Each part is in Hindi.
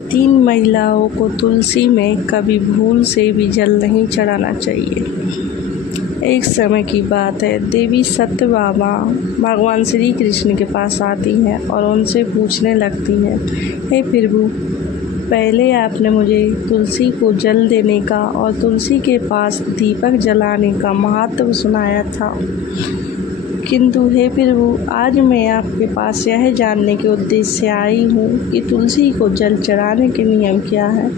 3 महिलाओं को तुलसी में कभी भूल से भी जल नहीं चढ़ाना चाहिए। एक समय की बात है, देवी सत्यभामा भगवान श्री कृष्ण के पास आती हैं और उनसे पूछने लगती हैं, हे प्रभु, पहले आपने मुझे तुलसी को जल देने का और तुलसी के पास दीपक जलाने का महत्व सुनाया था, किंतु हे प्रभु, आज मैं आपके पास यह जानने के उद्देश्य से आई हूँ कि तुलसी को जल चढ़ाने के नियम क्या है,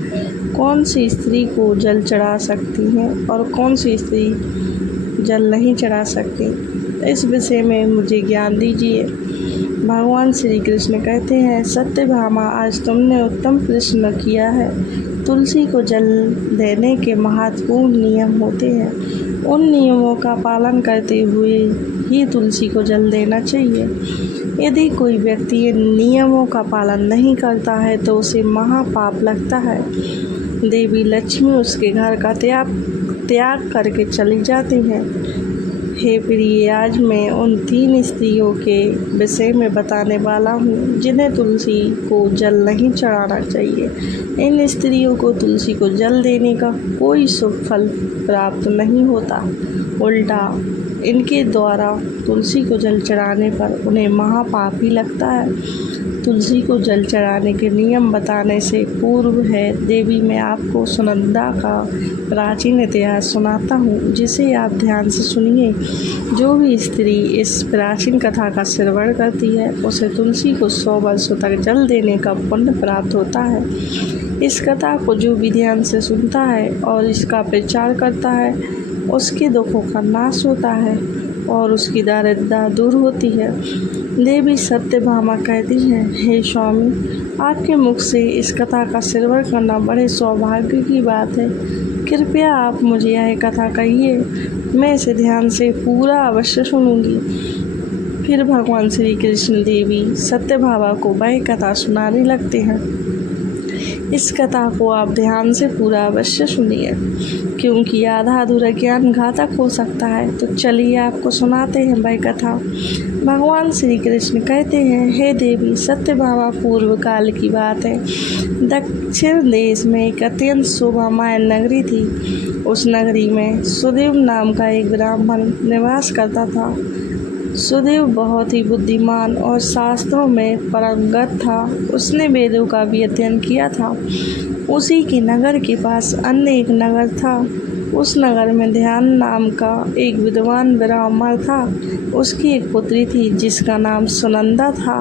कौन सी स्त्री को जल चढ़ा सकती है और कौन सी स्त्री जल नहीं चढ़ा सकती। इस विषय में मुझे ज्ञान दीजिए। भगवान श्री कृष्ण कहते हैं, सत्यभामा, आज तुमने उत्तम प्रश्न किया है। तुलसी को जल देने के महत्वपूर्ण नियम होते हैं। उन नियमों का पालन करते हुए ही तुलसी को जल देना चाहिए। यदि कोई व्यक्ति इन नियमों का पालन नहीं करता है तो उसे महापाप लगता है। देवी लक्ष्मी उसके घर का त्याग करके चली जाती हैं। हे प्रिय, आज मैं उन 3 स्त्रियों के विषय में बताने वाला हूँ जिन्हें तुलसी को जल नहीं चढ़ाना चाहिए। इन स्त्रियों को तुलसी को जल देने का कोई शुभ फल प्राप्त नहीं होता, उल्टा इनके द्वारा तुलसी को जल चढ़ाने पर उन्हें महापाप ही लगता है। तुलसी को जल चढ़ाने के नियम बताने से पूर्व है देवी, मैं आपको सुनंदा का प्राचीन इतिहास सुनाता हूँ, जिसे आप ध्यान से सुनिए। जो भी स्त्री इस प्राचीन कथा का श्रवण करती है उसे तुलसी को 100 वर्षों तक जल देने का पुण्य प्राप्त होता है। इस कथा को जो भी ध्यान से सुनता है और इसका प्रचार करता है उसके दुखों का नाश होता है और उसकी दारिद्रता दूर होती है। देवी सत्यभामा कहती हैं, हे स्वामी, आपके मुख से इस कथा का श्रवण करना बड़े सौभाग्य की बात है। कृपया आप मुझे यह कथा कहिए, मैं इसे ध्यान से पूरा अवश्य सुनूंगी। फिर भगवान श्री कृष्ण देवी सत्यभामा को वह कथा सुनाने लगते हैं। इस कथा को आप ध्यान से पूरा अवश्य सुनिए, क्योंकि आधा अधूरा ज्ञान घातक हो सकता है। तो चलिए आपको सुनाते हैं वह कथा। भगवान श्री कृष्ण कहते हैं, हे देवी सत्यभामा, पूर्व काल की बात है। दक्षिण देश में एक अत्यंत शोभामय नगरी थी। उस नगरी में सुदेव नाम का एक ब्राह्मण निवास करता था। सुदेव बहुत ही बुद्धिमान और शास्त्रों में पारंगत था। उसने वेदों का भी अध्ययन किया था। उसी के नगर के पास अन्य एक नगर था। उस नगर में ध्यान नाम का एक विद्वान ब्राह्मण था। उसकी एक पुत्री थी जिसका नाम सुनंदा था।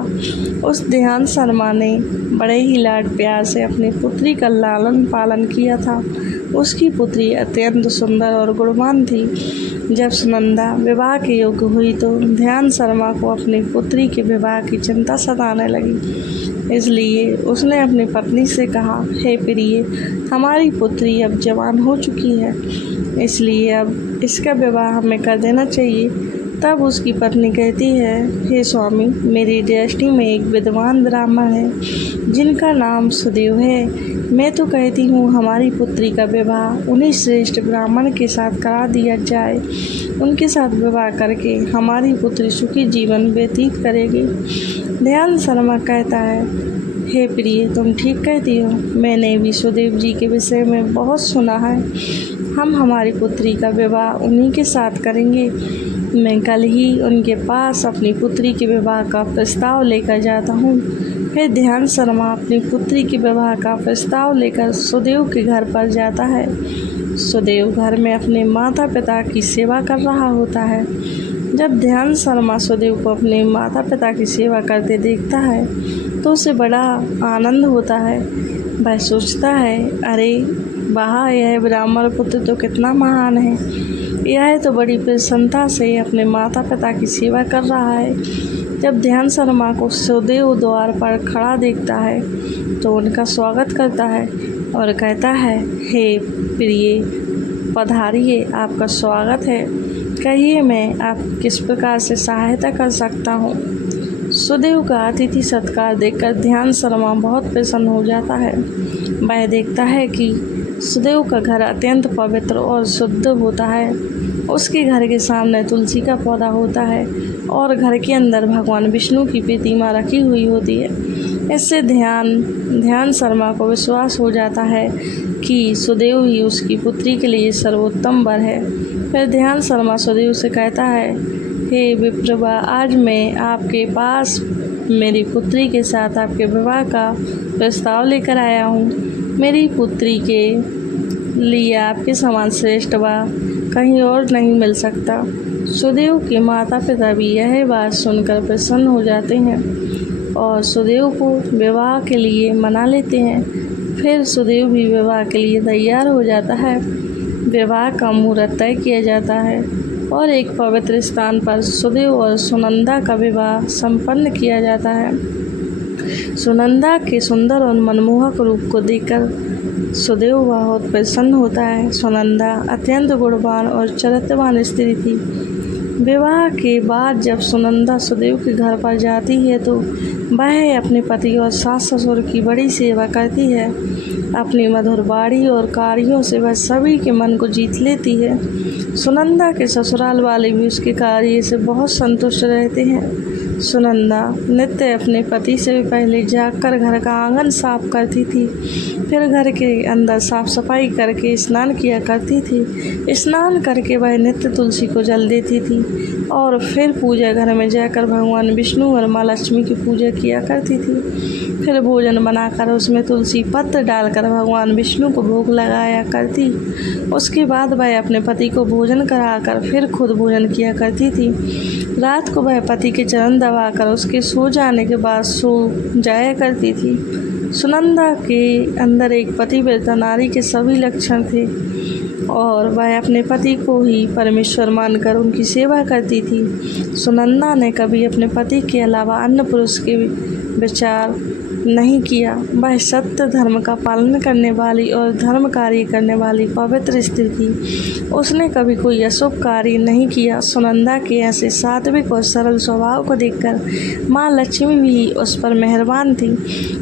उस ध्यान शर्मा ने बड़े ही लाड प्यार से अपनी पुत्री का लालन पालन किया था। उसकी पुत्री अत्यंत सुंदर और गुणवान थी। जब सुनंदा विवाह के योग्य हुई तो ध्यान शर्मा को अपनी पुत्री के विवाह की चिंता सताने लगी। इसलिए उसने अपनी पत्नी से कहा, हे प्रिय, हमारी पुत्री अब जवान हो चुकी है, इसलिए अब इसका विवाह हमें कर देना चाहिए। तब उसकी पत्नी कहती है, हे स्वामी, मेरी दृष्टि में एक विद्वान ब्राह्मण है जिनका नाम सुदेव है। मैं तो कहती हूँ हमारी पुत्री का विवाह उन्हीं श्रेष्ठ ब्राह्मण के साथ करा दिया जाए। उनके साथ विवाह करके हमारी पुत्री सुखी जीवन व्यतीत करेगी। ध्यान शर्मा कहता है, हे प्रिय, तुम ठीक कहती हो। मैंने भी सुदेव जी के विषय में बहुत सुना है। हम हमारी पुत्री का विवाह उन्हीं के साथ करेंगे। मैं कल ही उनके पास अपनी पुत्री के विवाह का प्रस्ताव लेकर जाता हूँ। फिर ध्यान शर्मा अपनी पुत्री के विवाह का प्रस्ताव लेकर सुदेव के घर पर जाता है। सुदेव घर में अपने माता पिता की सेवा कर रहा होता है। जब ध्यान शर्मा सुदेव को अपने माता पिता की सेवा करते देखता है तो उसे बड़ा आनंद होता है। वह सोचता है, अरे वाह, यह ब्राह्मण पुत्र तो कितना महान है। यह तो बड़ी प्रसन्नता से अपने माता पिता की सेवा कर रहा है। जब ध्यान शर्मा को सुदेव द्वार पर खड़ा देखता है तो उनका स्वागत करता है और कहता है, हे प्रिय, पधारिए, आपका स्वागत है। कहिए, मैं आप किस प्रकार से सहायता कर सकता हूँ। सुदेव का अतिथि सत्कार देखकर ध्यान शर्मा बहुत प्रसन्न हो जाता है। वह देखता है कि सुदेव का घर अत्यंत पवित्र और शुद्ध होता है। उसके घर के सामने तुलसी का पौधा होता है और घर के अंदर भगवान विष्णु की प्रतिमा रखी हुई होती है। इससे ध्यान शर्मा को विश्वास हो जाता है कि सुदेव ही उसकी पुत्री के लिए सर्वोत्तम वर है। फिर ध्यान शर्मा सुदेव से कहता है, हे विप्रवा, आज मैं आपके पास मेरी पुत्री के साथ आपके विवाह का प्रस्ताव लेकर आया हूँ। मेरी पुत्री के लिए आपके समान श्रेष्ठ वर कहीं और नहीं मिल सकता। सुदेव के माता पिता भी यह बात सुनकर प्रसन्न हो जाते हैं और सुदेव को विवाह के लिए मना लेते हैं। फिर सुदेव भी विवाह के लिए तैयार हो जाता है। विवाह का मुहूर्त तय किया जाता है और एक पवित्र स्थान पर सुदेव और सुनंदा का विवाह संपन्न किया जाता है। सुनंदा के सुंदर और मनमोहक रूप को देखकर सुदेव बहुत प्रसन्न होता है। सुनंदा अत्यंत गुणवान और चरित्रवान स्त्री थी। विवाह के बाद जब सुनंदा सुदेव के घर पर जाती है तो वह अपने पति और सास ससुर की बड़ी सेवा करती है। अपनी मधुर वाणी और कार्यों से वह सभी के मन को जीत लेती है। सुनंदा के ससुराल वाले भी उसके कार्य से बहुत संतुष्ट रहते हैं। सुनंदा नित्य अपने पति से भी पहले जाकर घर का आंगन साफ करती थी, फिर घर के अंदर साफ सफाई करके स्नान किया करती थी। स्नान करके वह नित्य तुलसी को जल देती थी और फिर पूजा घर में जाकर भगवान विष्णु और माँ लक्ष्मी की पूजा किया करती थी। फिर भोजन बनाकर उसमें तुलसी पत्र डालकर भगवान विष्णु को भोग लगाया करती। उसके बाद वह अपने पति को भोजन कराकर फिर खुद भोजन किया करती थी। रात को वह पति के चरण दबाकर उसके सो जाने के बाद सो जाया करती थी। सुनंदा के अंदर एक पतिव्रता नारी के सभी लक्षण थे और वह अपने पति को ही परमेश्वर मानकर उनकी सेवा करती थी। सुनंदा ने कभी अपने पति के अलावा अन्य पुरुष के विचार नहीं किया। वह सत्य धर्म का पालन करने वाली और धर्म कार्य करने वाली पवित्र स्त्री थी। उसने कभी कोई अशुभ कार्य नहीं किया। सुनंदा के ऐसे सात्विक और सरल स्वभाव को देखकर माँ लक्ष्मी भी उस पर मेहरबान थी।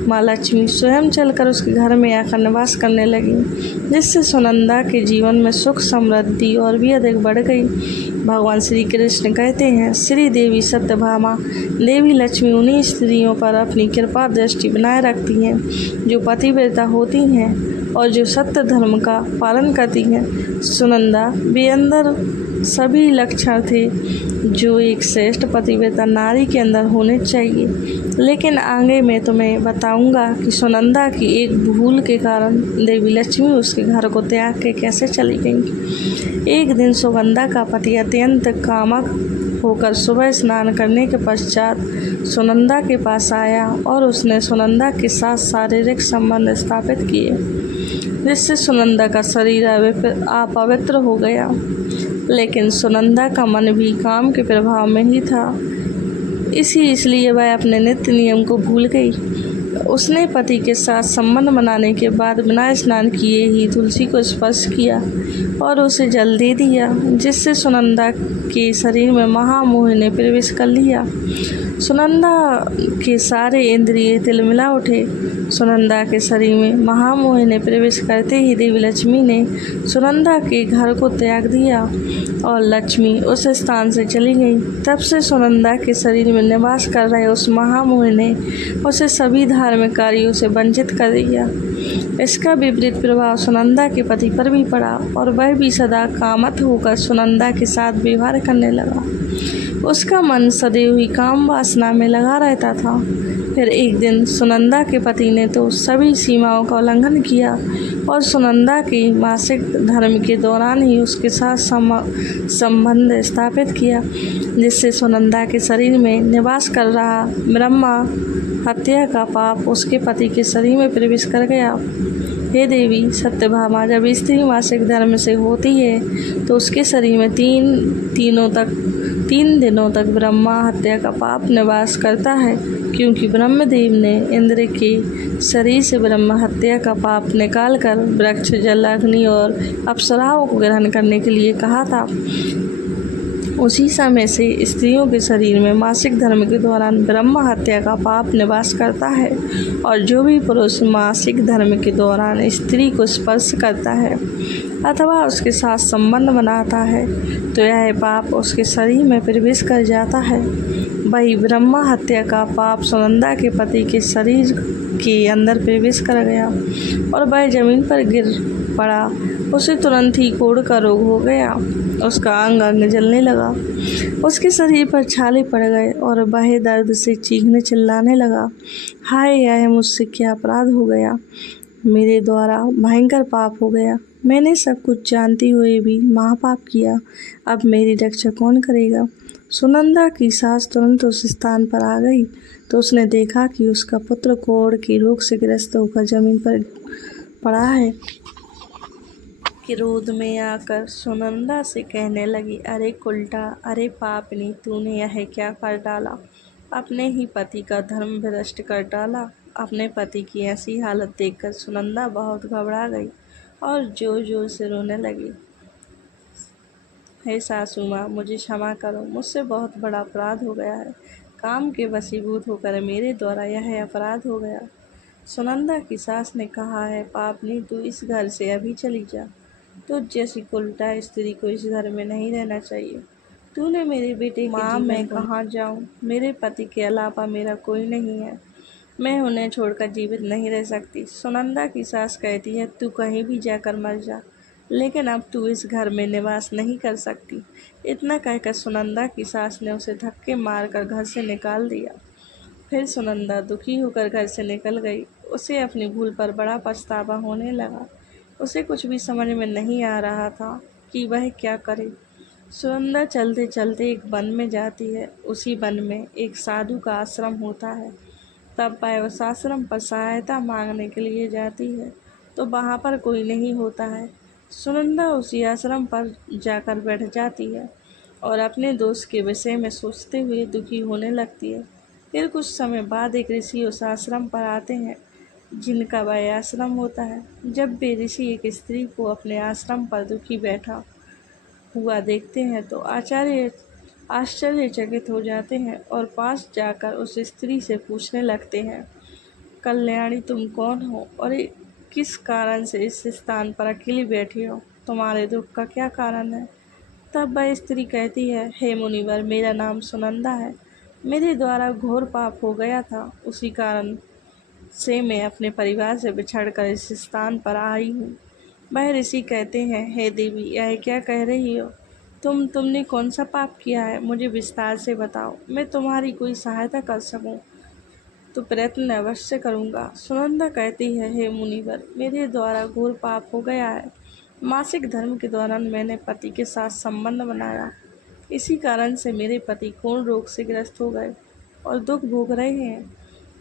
माँ लक्ष्मी स्वयं चलकर उसके घर में आकर निवास करने लगी, जिससे सुनंदा के जीवन में सुख समृद्धि और भी अधिक बढ़ गई। भगवान श्री कृष्ण कहते हैं, श्री देवी सत्यभामा देवी लक्ष्मी उन्हीं स्त्रियों पर अपनी कृपा दृष्टि बनाए रखती हैं जो पतिव्रता होती हैं और जो सत्य धर्म का पालन करती हैं। सुनंदा के अंदर सभी लक्षण थे जो एक श्रेष्ठ पतिव्रता नारी के अंदर होने चाहिए। लेकिन आगे मैं तुम्हें बताऊंगा कि सुनंदा की एक भूल के कारण देवी लक्ष्मी उसके घर को त्याग के कैसे चली गई। एक दिन सुगंधा का पति अत्यंत कामक होकर सुबह स्नान करने के पश्चात सुनंदा के पास आया और उसने सुनंदा के साथ शारीरिक संबंध स्थापित किए, जिससे सुनंदा का शरीर अपवित्र हो गया। लेकिन सुनंदा का मन भी काम के प्रभाव में ही था, इसलिए वह अपने नित्य नियम को भूल गई। उसने पति के साथ संबंध बनाने के बाद बिना स्नान किए ही तुलसी को स्पर्श किया और उसे जल दे दिया, जिससे सुनंदा के शरीर में महामोह ने प्रवेश कर लिया। सुनंदा के सारे इंद्रिय तिलमिला उठे। सुनंदा के शरीर में महामोह ने प्रवेश करते ही देवी लक्ष्मी ने सुनंदा के घर को त्याग दिया और लक्ष्मी उस स्थान से चली गई। तब से सुनंदा के शरीर में निवास कर रहे उस महामोह ने उसे सभी धार्मिक कार्यों से वंचित कर दिया। इसका विपरीत प्रभाव सुनंदा के पति पर भी पड़ा और वह भी सदा कामत होकर सुनंदा के साथ व्यवहार करने लगा। उसका मन सदैव ही काम वासना में लगा रहता था। फिर एक दिन सुनंदा के पति ने तो सभी सीमाओं का उल्लंघन किया और सुनंदा के मासिक धर्म के दौरान ही उसके साथ संबंध स्थापित किया, जिससे सुनंदा के शरीर में निवास कर रहा ब्रह्मा हत्या का पाप उसके पति के शरीर में प्रवेश कर गया। हे देवी सत्यभामा, जब स्त्री मासिक धर्म से होती है तो उसके शरीर में तीन दिनों तक ब्रह्मा हत्या का पाप निवास करता है, क्योंकि ब्रह्मदेव ने इंद्र के शरीर से ब्रह्म हत्या का पाप निकालकर वृक्ष, जल, अग्नि और अप्सराओं को ग्रहण करने के लिए कहा था। उसी समय से स्त्रियों के शरीर में मासिक धर्म के दौरान ब्रह्म हत्या का पाप निवास करता है और जो भी पुरुष मासिक धर्म के दौरान स्त्री को स्पर्श करता है अथवा उसके साथ संबंध बनाता है तो यह पाप उसके शरीर में प्रवेश कर जाता है। वही ब्रह्मा हत्या का पाप सुनंदा के पति के शरीर के अंदर प्रवेश कर गया और वह जमीन पर गिर पड़ा। उसे तुरंत ही कोढ़ का रोग हो गया। उसका अंग अंग जलने लगा, उसके शरीर पर छाले पड़ गए और वह दर्द से चीखने चिल्लाने लगा। हाय यह मुझसे क्या अपराध हो गया, मेरे द्वारा भयंकर पाप हो गया। मैंने सब कुछ जानती हुए भी महापाप किया। अब मेरी रक्षा कौन करेगा। सुनंदा की सास तुरंत उस स्थान पर आ गई तो उसने देखा कि उसका पुत्र कोढ़ के रोग से ग्रस्त होकर जमीन पर पड़ा है। क्रोध में आकर सुनंदा से कहने लगी, अरे कुलटा, अरे पापनी, तूने यह क्या कर डाला। अपने ही पति का धर्म भ्रष्ट कर डाला। अपने पति की ऐसी हालत देखकर सुनंदा बहुत घबरा गई और जोर जोर से रोने लगी। हे सासू माँ, मुझे क्षमा करो, मुझसे बहुत बड़ा अपराध हो गया है। काम के वशीभूत होकर मेरे द्वारा यह अपराध हो गया। सुनंदा की सास ने कहा है, पापनी, तू इस घर से अभी चली जा। तुझ जैसी उल्टा स्त्री को इस घर में नहीं रहना चाहिए। तूने मेरे बेटे के माँ, मैं कहाँ जाऊँ। मेरे पति के अलावा मेरा कोई नहीं है। मैं उन्हें छोड़कर जीवित नहीं रह सकती। सुनंदा की सास कहती है, तू कहीं भी जाकर मर जा, लेकिन अब तू इस घर में निवास नहीं कर सकती। इतना कहकर सुनंदा की सास ने उसे धक्के मारकर घर से निकाल दिया। फिर सुनंदा दुखी होकर घर से निकल गई। उसे अपनी भूल पर बड़ा पछतावा होने लगा। उसे कुछ भी समझ में नहीं आ रहा था कि वह क्या करे। सुनंदा चलते चलते एक वन में जाती है। उसी वन में एक साधु का आश्रम होता है। तब वह उस आश्रम पर सहायता मांगने के लिए जाती है तो वहाँ पर कोई नहीं होता है। सुनंदा उसी आश्रम पर जाकर बैठ जाती है और अपने दोस्त के विषय में सोचते हुए दुखी होने लगती है। फिर कुछ समय बाद एक ऋषि उस आश्रम पर आते हैं जिनका वह आश्रम होता है। जब वे ऋषि एक स्त्री को अपने आश्रम पर दुखी बैठा हुआ देखते हैं तो आश्चर्यचकित हो जाते हैं और पास जाकर उस स्त्री से पूछने लगते हैं, कल्याणी, तुम कौन हो और किस कारण से इस स्थान पर अकेली बैठी हो। तुम्हारे दुख का क्या कारण है। तब वह स्त्री कहती है, हे मुनिवर, मेरा नाम सुनंदा है। मेरे द्वारा घोर पाप हो गया था, उसी कारण से मैं अपने परिवार से बिछड़कर इस स्थान पर आई हूँ। वह ऋषि कहते हैं, हे देवी, यह क्या कह रही हो। तुमने कौन सा पाप किया है, मुझे विस्तार से बताओ। मैं तुम्हारी कोई सहायता कर सकूं तो प्रयत्न अवश्य करूंगा। सुनंदा कहती है, हे मुनिवर, मेरे द्वारा घोर पाप हो गया है। मासिक धर्म के दौरान मैंने पति के साथ संबंध बनाया। इसी कारण से मेरे पति कोढ़ रोग से ग्रस्त हो गए और दुख भोग रहे हैं।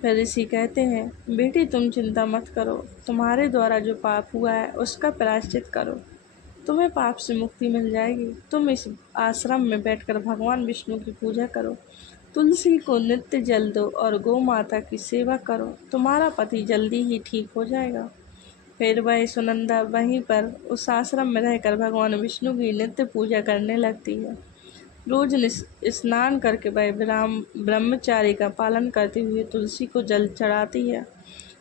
फिर ऋषि कहते हैं, बेटी, तुम चिंता मत करो। तुम्हारे द्वारा जो पाप हुआ है उसका प्रायश्चित करो, तुम्हें पाप से मुक्ति मिल जाएगी। तुम इस आश्रम में बैठकर भगवान विष्णु की पूजा करो, तुलसी को नित्य जल दो और गौ माता की सेवा करो। तुम्हारा पति जल्दी ही ठीक हो जाएगा। फिर वह सुनंदा वहीं पर उस आश्रम में रहकर भगवान विष्णु की नित्य पूजा करने लगती है। रोज स्नान करके वह ब्रह्मचारी का पालन करते हुए तुलसी को जल चढ़ाती है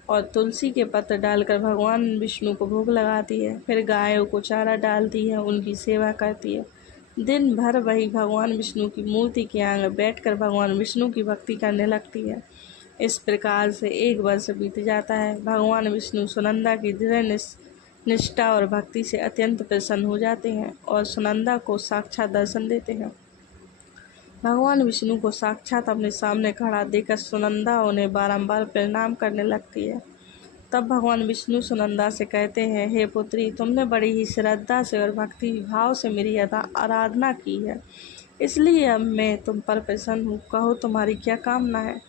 और तुलसी के पत्र डालकर भगवान विष्णु को भोग लगाती है। फिर गायों को चारा डालती है, उनकी सेवा करती है। दिन भर वही भगवान विष्णु की मूर्ति के आगे बैठकर भगवान विष्णु की भक्ति करने लगती है। इस प्रकार से 1 वर्ष बीत जाता है। भगवान विष्णु सुनंदा की दृढ़ निष्ठा और भक्ति से अत्यंत प्रसन्न हो जाते हैं और सुनंदा को साक्षात दर्शन देते हैं। भगवान विष्णु को साक्षात अपने सामने खड़ा देखकर सुनंदा उन्हें बारंबार प्रणाम करने लगती है। तब भगवान विष्णु सुनंदा से कहते हैं, हे पुत्री, तुमने बड़ी ही श्रद्धा से और भक्ति भाव से मेरी आराधना की है, इसलिए अब मैं तुम पर प्रसन्न हूँ। कहो, तुम्हारी क्या कामना है।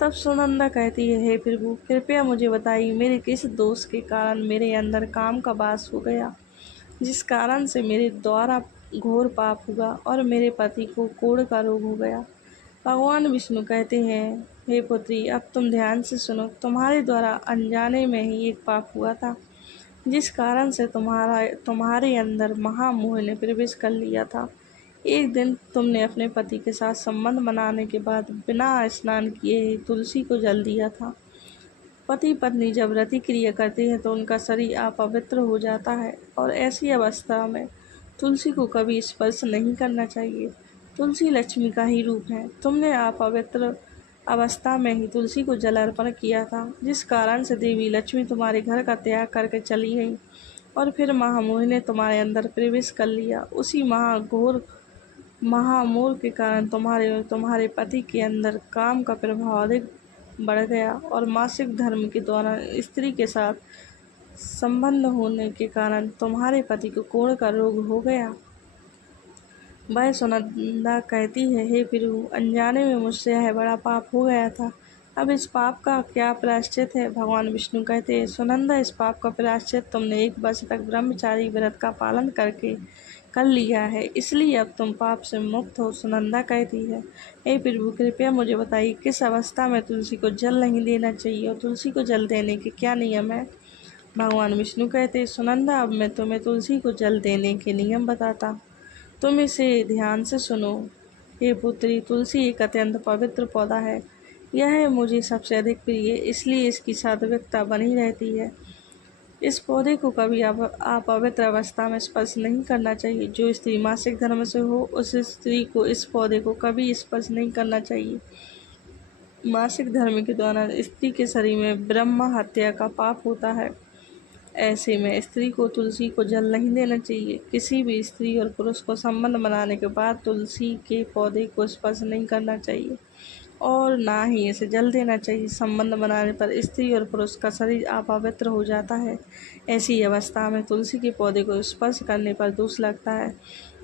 तब सुनंदा कहती है, हे प्रभु, कृपया मुझे बताइए, मेरे किस दोष के कारण मेरे अंदर काम का वास हो गया, जिस कारण से मेरे द्वारा घोर पाप हुआ और मेरे पति को कोढ़ का रोग हो गया। भगवान विष्णु कहते हैं, हे पुत्री, अब तुम ध्यान से सुनो। तुम्हारे द्वारा अनजाने में ही एक पाप हुआ था, जिस कारण से तुम्हारे अंदर महामोह ने प्रवेश कर लिया था। एक दिन तुमने अपने पति के साथ संबंध बनाने के बाद बिना स्नान किए ही तुलसी को जल दिया था। पति पत्नी जब रति क्रिया करते हैं तो उनका शरीर अपवित्र हो जाता है और ऐसी अवस्था में तुलसी को कभी स्पर्श नहीं करना चाहिए। तुलसी लक्ष्मी का ही रूप है। तुमने अपवित्र अवस्था में ही तुलसी को जल अर्पण किया था, जिस कारण से देवी लक्ष्मी तुम्हारे घर का त्याग करके चली गई और फिर महामोह ने तुम्हारे अंदर प्रवेश कर लिया। उसी महामोह के कारण तुम्हारे और तुम्हारे पति के अंदर काम का प्रभाव अधिक बढ़ गया और मासिक धर्म के दौरान स्त्री के साथ संबंध होने के कारण तुम्हारे पति को कोढ़ का रोग हो गया। वह सुनंदा कहती है, हे प्रभु, अनजाने में मुझसे यह बड़ा पाप हो गया था। अब इस पाप का क्या प्रायश्चित है? भगवान विष्णु कहते हैं, सुनंदा, इस पाप का प्रायश्चित तुमने 1 वर्ष तक ब्रह्मचारी व्रत का पालन करके कर लिया है, इसलिए अब तुम पाप से मुक्त हो। सुनंदा कहती है, हे प्रभु, कृपया मुझे बताइए किस अवस्था में तुलसी को जल नहीं देना चाहिए और तुलसी को जल देने के क्या नियम है? भगवान विष्णु कहते हैं, सुनंदा, अब मैं तुम्हें तुलसी को जल देने के नियम बताता हूँ, तुम इसे ध्यान से सुनो। हे पुत्री, तुलसी एक अत्यंत पवित्र पौधा है। यह मुझे सबसे अधिक प्रिय है, इसलिए इसकी सात्विकता बनी रहती है। इस पौधे को कभी अपवित्र अवस्था में स्पर्श नहीं करना चाहिए। जो स्त्री मासिक धर्म से हो, उस स्त्री को इस पौधे को कभी स्पर्श नहीं करना चाहिए। मासिक धर्म के दौरान स्त्री के शरीर में ब्रह्म हत्या का पाप होता है। ऐसे में स्त्री को तुलसी को जल नहीं देना चाहिए। किसी भी स्त्री और पुरुष को संबंध बनाने के बाद तुलसी के पौधे को स्पर्श नहीं करना चाहिए और ना ही इसे जल देना चाहिए। संबंध बनाने पर स्त्री और पुरुष का शरीर अपवित्र हो जाता है। ऐसी अवस्था में तुलसी के पौधे को स्पर्श करने पर दोष लगता है।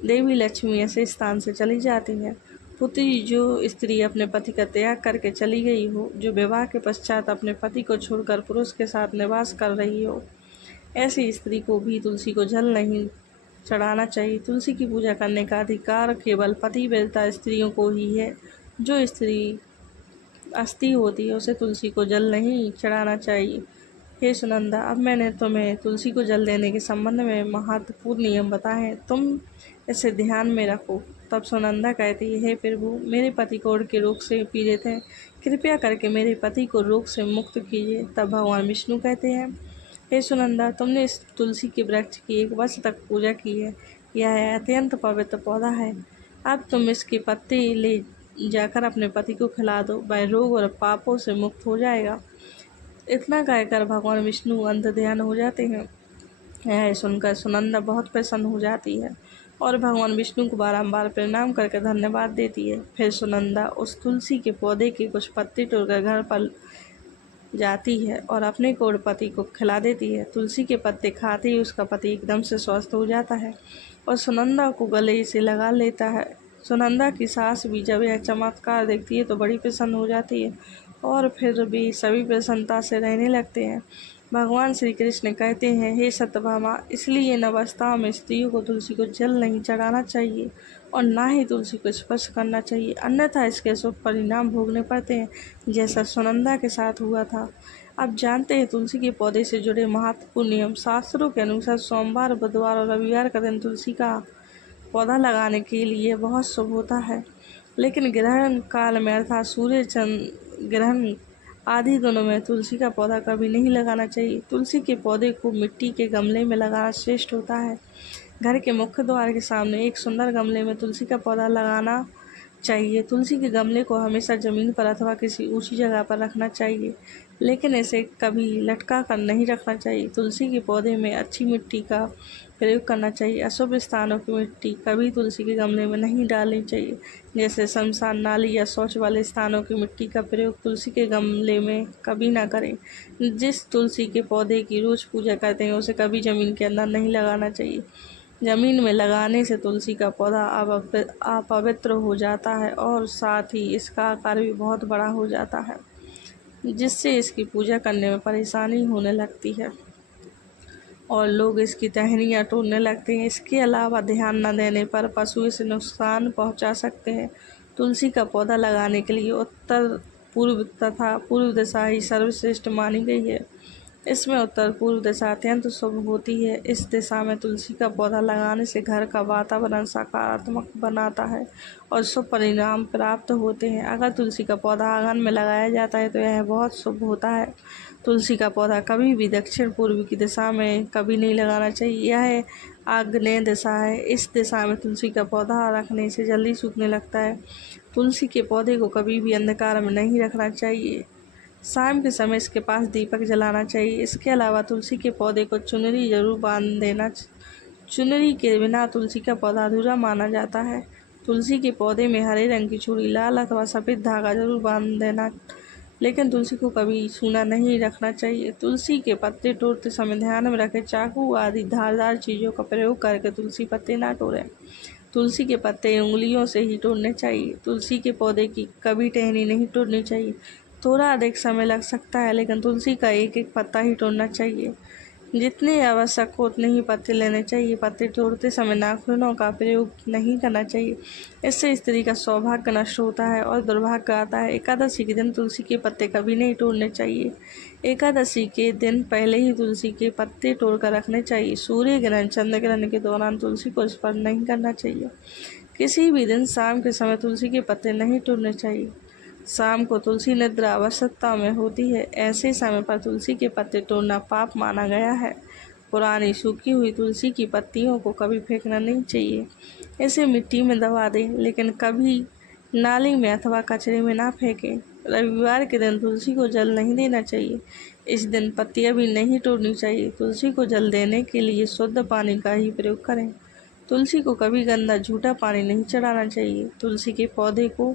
देवी लक्ष्मी ऐसे स्थान से चली जाती है। पुत्री, जो स्त्री अपने पति का त्याग करके चली गई हो, जो विवाह के पश्चात अपने पति को छोड़कर पुरुष के साथ निवास कर रही हो, ऐसी स्त्री को भी तुलसी को जल नहीं चढ़ाना चाहिए। तुलसी की पूजा करने का अधिकार केवल पतिव्रता स्त्रियों को ही है। जो स्त्री अस्थि होती है, उसे तुलसी को जल नहीं चढ़ाना चाहिए। हे सुनंदा, अब मैंने तुम्हें तुलसी को जल देने के संबंध में महत्वपूर्ण नियम बताए हैं, तुम इसे ध्यान में रखो। तब सुनंदा कहती है, हे प्रभु, मेरे पति कोढ़ के रोग से पीड़ित हैं, कृपया करके मेरे पति को रोग से मुक्त कीजिए। तब भगवान विष्णु कहते हैं, हे सुनंदा, तुमने इस तुलसी के वृक्ष की 1 वर्ष तक पूजा की है। यह अत्यंत पवित्र पौधा है। अब तुम इसके पत्ते ले जाकर अपने पति को खिला दो, वह रोग और पापों से मुक्त हो जाएगा। इतना कहकर भगवान विष्णु अंतर्ध्यान हो जाते हैं। यह सुनकर सुनंदा बहुत प्रसन्न हो जाती है और भगवान विष्णु को बारंबार प्रणाम करके धन्यवाद देती है। फिर सुनंदा उस तुलसी के पौधे के कुछ पत्ते तोड़कर घर पर जाती है और अपने कोढ़ पति को खिला देती है। तुलसी के पत्ते खाते ही उसका पति एकदम से स्वस्थ हो जाता है और सुनंदा को गले से लगा लेता है। सुनंदा की सास भी जब यह चमत्कार देखती है तो बड़ी प्रसन्न हो जाती है और फिर भी सभी प्रसन्नता से रहने लगते हैं। भगवान श्री कृष्ण कहते हैं, हे सत्यभामा, इसलिए इन अवस्थाओं में स्त्रियों को तुलसी को जल नहीं चढ़ाना चाहिए और ना ही तुलसी को स्पर्श करना चाहिए, अन्यथा इसके शुभ परिणाम भोगने पड़ते हैं, जैसा सुनंदा के साथ हुआ था। अब जानते हैं तुलसी के पौधे से जुड़े महत्वपूर्ण नियम। शास्त्रों के अनुसार सोमवार, बुधवार और रविवार का दिन तुलसी का पौधा लगाने के लिए बहुत शुभ होता है, लेकिन ग्रहण काल में अर्थात सूर्य चंद्र ग्रहण आदि दिनों में तुलसी का पौधा कभी नहीं लगाना चाहिए। तुलसी के पौधे को मिट्टी के गमले में लगाना श्रेष्ठ होता है। घर के मुख्य द्वार के सामने एक सुंदर गमले में तुलसी का पौधा लगाना चाहिए। तुलसी के गमले को हमेशा जमीन पर अथवा किसी ऊंची जगह पर रखना चाहिए, लेकिन इसे कभी लटका कर नहीं रखना चाहिए। तुलसी के पौधे में अच्छी मिट्टी का प्रयोग करना चाहिए। अशुभ स्थानों की मिट्टी कभी तुलसी के गमले में नहीं डालनी चाहिए, जैसे शमशान, नाली या शौच वाले स्थानों की मिट्टी का प्रयोग तुलसी के गमले में कभी ना करें। जिस तुलसी के पौधे की रोज पूजा करते हैं, उसे कभी जमीन के अंदर नहीं लगाना चाहिए। जमीन में लगाने से तुलसी का पौधा अपवित्र हो जाता है और साथ ही इसका आकार भी बहुत बड़ा हो जाता है, जिससे इसकी पूजा करने में परेशानी होने लगती है और लोग इसकी टहनियाँ तोड़ने लगते हैं। इसके अलावा ध्यान न देने पर पशु इसे नुकसान पहुंचा सकते हैं। तुलसी का पौधा लगाने के लिए उत्तर, पूर्व तथा पूर्व दिशा ही सर्वश्रेष्ठ मानी गई है। इसमें उत्तर पूर्व दिशा अत्यंत शुभ होती है। इस दिशा में तुलसी का पौधा लगाने से घर का वातावरण सकारात्मक बनाता है और शुभ परिणाम प्राप्त होते हैं। अगर तुलसी का पौधा आंगन में लगाया जाता है तो यह बहुत शुभ होता है। तुलसी का पौधा कभी भी दक्षिण पूर्व की दिशा में कभी नहीं लगाना चाहिए। यह आग्नेय दिशा है। इस दिशा में तुलसी का पौधा रखने से जल्दी सूखने लगता है। तुलसी के पौधे को कभी भी अंधकार में नहीं रखना चाहिए। शाम के समय इसके पास दीपक जलाना चाहिए। इसके अलावा तुलसी के पौधे को चुनरी जरूर बांध देना। चुनरी के बिना तुलसी का पौधा अधूरा माना जाता है। तुलसी के पौधे में हरे रंग की चूड़ी, लाल अथवा सफ़ेद धागा जरूर बांध देना, लेकिन तुलसी को कभी सूना नहीं रखना चाहिए। तुलसी के पत्ते तोड़ते समय ध्यान में रखें, चाकू आदि धारदार चीज़ों का प्रयोग करके तुलसी पत्ते ना तोड़ें। तुलसी के पत्ते उंगलियों से ही तोड़ने चाहिए। तुलसी के पौधे की कभी टहनी नहीं तोड़नी चाहिए। थोड़ा अधिक समय लग सकता है, लेकिन तुलसी का एक एक पत्ता ही तोड़ना चाहिए। जितने आवश्यक हो उतने ही पत्ते लेने चाहिए। पत्ते तोड़ते समय नाखूनों का प्रयोग नहीं करना चाहिए। इससे स्त्री का सौभाग्य नष्ट होता है और दुर्भाग्य आता है। एकादशी के दिन तुलसी के पत्ते कभी नहीं तोड़ने चाहिए। एकादशी के दिन पहले ही तुलसी के पत्ते तोड़कर रखने चाहिए। सूर्य ग्रहण, चंद्र ग्रहण के दौरान तुलसी को स्पर्श नहीं करना चाहिए। किसी भी दिन शाम के समय तुलसी के पत्ते नहीं तोड़ने चाहिए। शाम को तुलसी निद्रा अवस्था में होती है। ऐसे समय पर तुलसी के पत्ते तोड़ना पाप माना गया है। पुरानी सूखी हुई तुलसी की पत्तियों को कभी फेंकना नहीं चाहिए। इसे मिट्टी में दबा दें, लेकिन कभी नाली में अथवा कचरे में ना फेंकें। रविवार के दिन तुलसी को जल नहीं देना चाहिए। इस दिन पत्तियां भी नहीं तोड़नी चाहिए। तुलसी को जल देने के लिए शुद्ध पानी का ही प्रयोग करें। तुलसी को कभी गंदा झूठा पानी नहीं चढ़ाना चाहिए। तुलसी के पौधे को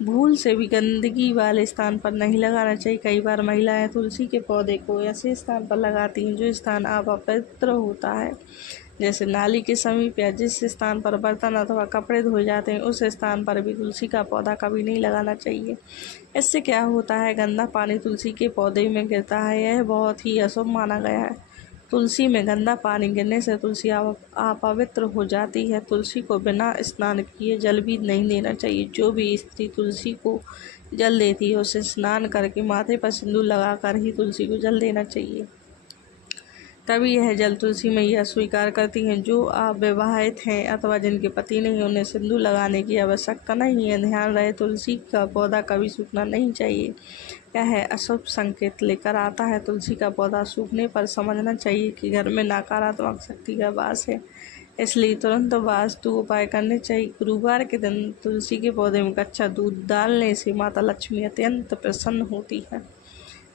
भूल से भी गंदगी वाले स्थान पर नहीं लगाना चाहिए। कई बार महिलाएं तुलसी के पौधे को ऐसे स्थान पर लगाती हैं जो स्थान अपवित्र होता है, जैसे नाली के समीप, या जिस स्थान पर बर्तन अथवा कपड़े धोए जाते हैं उस स्थान पर भी तुलसी का पौधा कभी नहीं लगाना चाहिए। इससे क्या होता है, गंदा पानी तुलसी के पौधे में गिरता है। यह बहुत ही अशुभ माना गया है। तुलसी में गंदा पानी गिरने से तुलसी अपवित्र हो जाती है। तुलसी को बिना स्नान किए जल भी नहीं देना चाहिए। जो भी स्त्री तुलसी को जल देती है उसे स्नान करके माथे पर सिंदूर लगाकर ही तुलसी को जल देना चाहिए। तभी यह जल तुलसी मैया स्वीकार करती हैं। जो अविवाहित हैं अथवा जिनके पति नहीं, उन्हें सिंदूर लगाने की आवश्यकता नहीं है। ध्यान रहे, तुलसी का पौधा कभी सूखना नहीं चाहिए। यह अशुभ संकेत लेकर आता है। तुलसी का पौधा सूखने पर समझना चाहिए कि घर में नकारात्मक शक्ति का वास है, इसलिए तुरंत वास्तु उपाय करने चाहिए। गुरुवार के दिन तुलसी के पौधे में कच्चा दूध डालने से माता लक्ष्मी अत्यंत प्रसन्न होती है।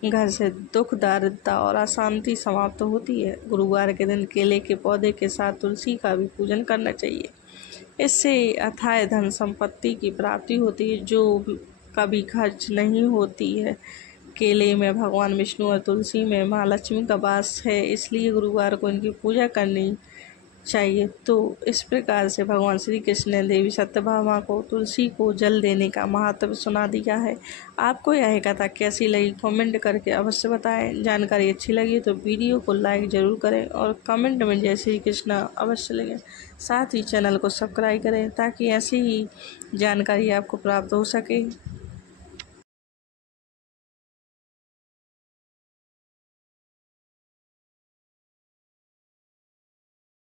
घर से दुख, दारिद्रता और अशांति समाप्त होती है। गुरुवार के दिन केले के पौधे के साथ तुलसी का भी पूजन करना चाहिए। इससे अथाह धन संपत्ति की प्राप्ति होती है जो कभी खर्च नहीं होती है। केले में भगवान विष्णु और तुलसी में माँ लक्ष्मी का वास है, इसलिए गुरुवार को इनकी पूजा करनी चाहिए। तो इस प्रकार से भगवान श्री कृष्ण ने देवी सत्यभामा को तुलसी को जल देने का महत्व सुना दिया है। आपको यह कथा कैसी लगी कमेंट करके अवश्य बताएं। जानकारी अच्छी लगी तो वीडियो को लाइक ज़रूर करें और कमेंट में जय श्री कृष्ण अवश्य लिखें। साथ ही चैनल को सब्सक्राइब करें ताकि ऐसी ही जानकारी आपको प्राप्त हो सके।